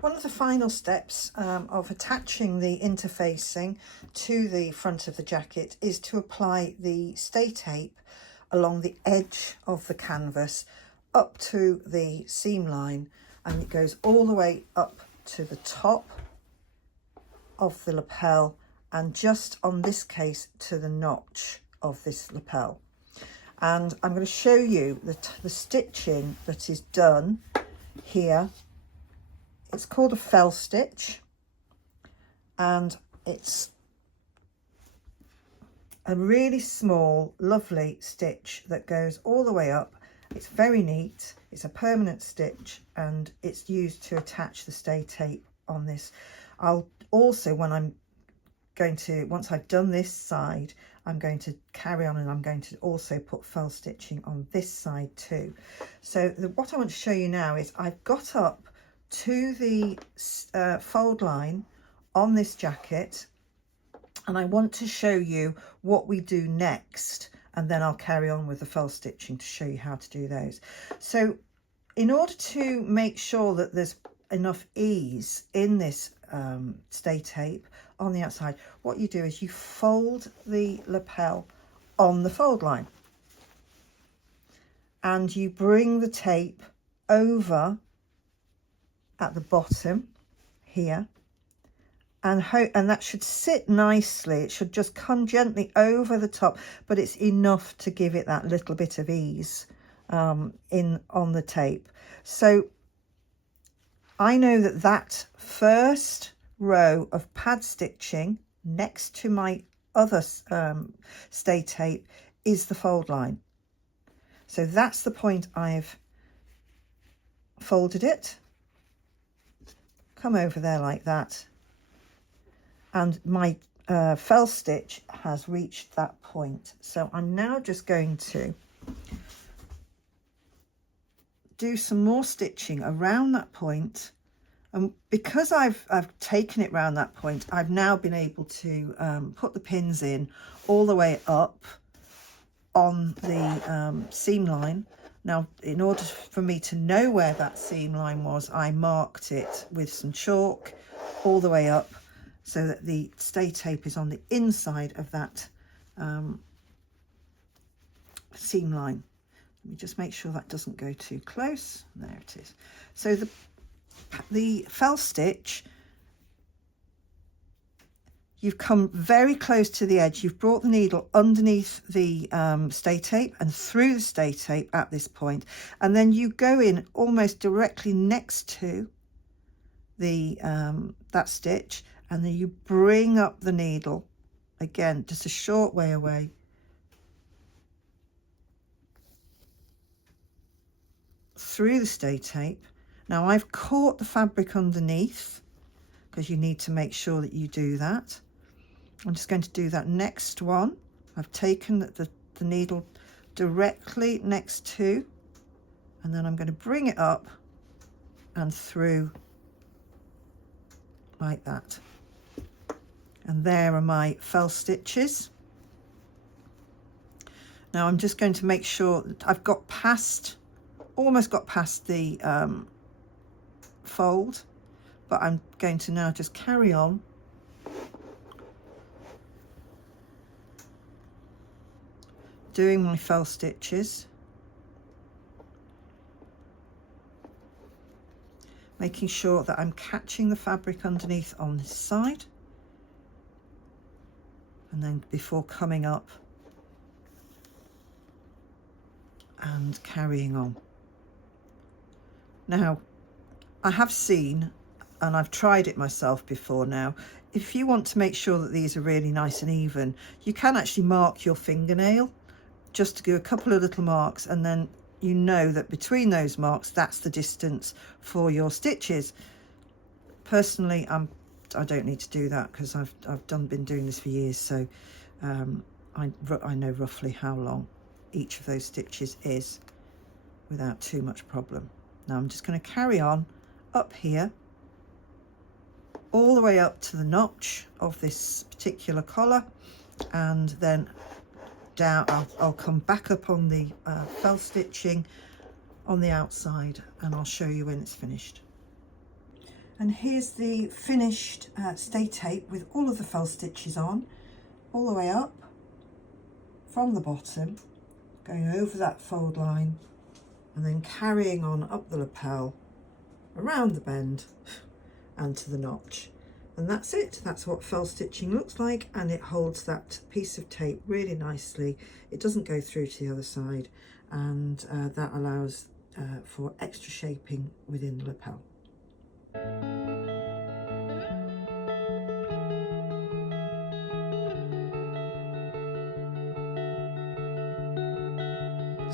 One of the final steps of attaching the interfacing to the front of the jacket is to apply the stay tape along the edge of the canvas up to the seam line, and it goes all the way up to the top of the lapel and just on this case to the notch of this lapel. And I'm going to show you the stitching that is done here. It's called a fell stitch, and it's a really small, lovely stitch that goes all the way up. It's very neat. It's a permanent stitch, and it's used to attach the stay tape on this. I'll also, once I've done this side, I'm going to carry on and I'm going to also put fell stitching on this side too. So what I want to show you now is I've got up to the fold line on this jacket, and I want to show you what we do next, and then I'll carry on with the fell stitching to show you how to do those. So in order to make sure that there's enough ease in this stay tape on the outside, what you do is you fold the lapel on the fold line and you bring the tape over at the bottom here, and that should sit nicely. It should just come gently over the top, but it's enough to give it that little bit of ease on the tape. So I know that first row of pad stitching next to my other stay tape is the fold line. So that's the point I've folded it, come over there like that, and my fell stitch has reached that point. So I'm now just going to do some more stitching around that point, and because I've taken it round that point, I've now been able to put the pins in all the way up on the seam line. Now, in order for me to know where that seam line was, I marked it with some chalk all the way up so that the stay tape is on the inside of that seam line. Let me just make sure that doesn't go too close. There it is. So the fell stitch, you've come very close to the edge. You've brought the needle underneath the stay tape and through the stay tape at this point, and then you go in almost directly next to the that stitch, and then you bring up the needle again just a short way away, through the stay tape. Now I've caught the fabric underneath because you need to make sure that you do that. I'm just going to do that next one. I've taken the needle directly next to, and then I'm going to bring it up and through like that. And there are my fell stitches. Now I'm just going to make sure that I've got past, almost got past the fold, but I'm going to now just carry on doing my fell stitches, making sure that I'm catching the fabric underneath on this side, and then before coming up and carrying on. Now I have seen, and I've tried it myself before now, if you want to make sure that these are really nice and even, you can actually mark your fingernail, just to do a couple of little marks, and then you know that between those marks, that's the distance for your stitches. Personally, I don't need to do that because I've been doing this for years, so I know roughly how long each of those stitches is without too much problem. Now I'm just going to carry on up here all the way up to the notch of this particular collar, and then down. I'll come back up on the fell stitching on the outside, and I'll show you when it's finished. And here's the finished stay tape with all of the fell stitches on, all the way up from the bottom, going over that fold line and then carrying on up the lapel, around the bend and to the notch. And that's it. That's what fell stitching looks like, and it holds that piece of tape really nicely. It doesn't go through to the other side, and that allows for extra shaping within the lapel.